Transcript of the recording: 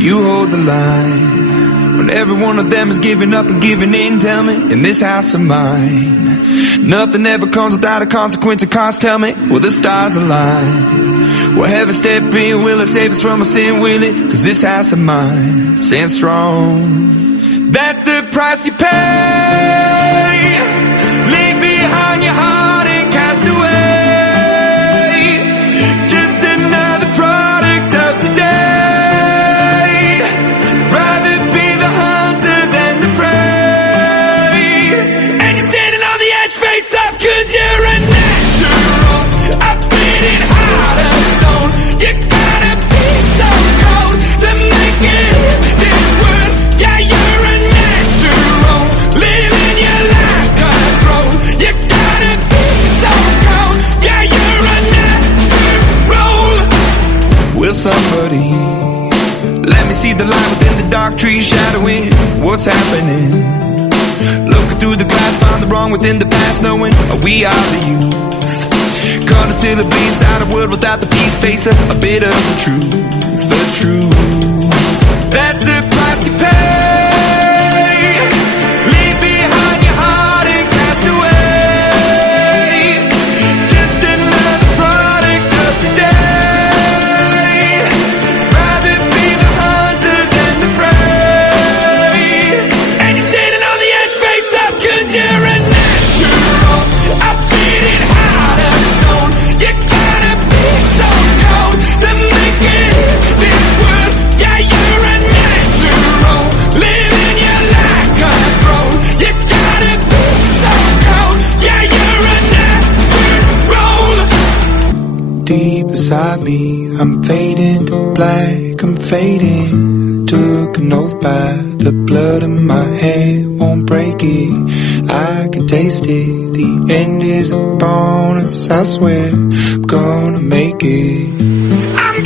Will you hold the line when every one of them is giving up and giving in? Tell me, in this house of mine, nothing ever comes without a consequence of cost. Tell me, will the stars align? Will heaven step in? Will it save us from our sin? Will it? 'Cause this house of mine stands strong. That's the price you pay. Leave behind your heart and cast away. Just another product of today. Rather be the hunter than the prey. And you're standing on the edge, face up, 'cause you're a natural. I bleed it hard as stone. You gotta be so cold to make it in this world. Yeah, you're a natural, living your life cutthroat. You gotta be so cold. Yeah, you're a natural. Will somebody let me see the light within the dark trees shadowing what's happening? Looking through the glass, find the wrong within the past, knowing we are the youth. Caught until it bleeds out a world without the peace. Face a bit of the truth, the truth. That's the price you pay. Leave behind your heart and cast away. Just another product of today. Rather be the hunter than the prey. And you're standing on the edge, face up, 'cause you're a natural. I bleed it hard as stone. You gotta be so cold to make it in this world. Yeah, you're a natural, living your life cutthroat. You gotta be so cold. Yeah, you're a natural. Deep inside me, I'm fading to black, I'm fading. Took an oath by the blood in my head, won't break it. I can taste it, the end is a bonus, I swear I'm gonna make it. I'm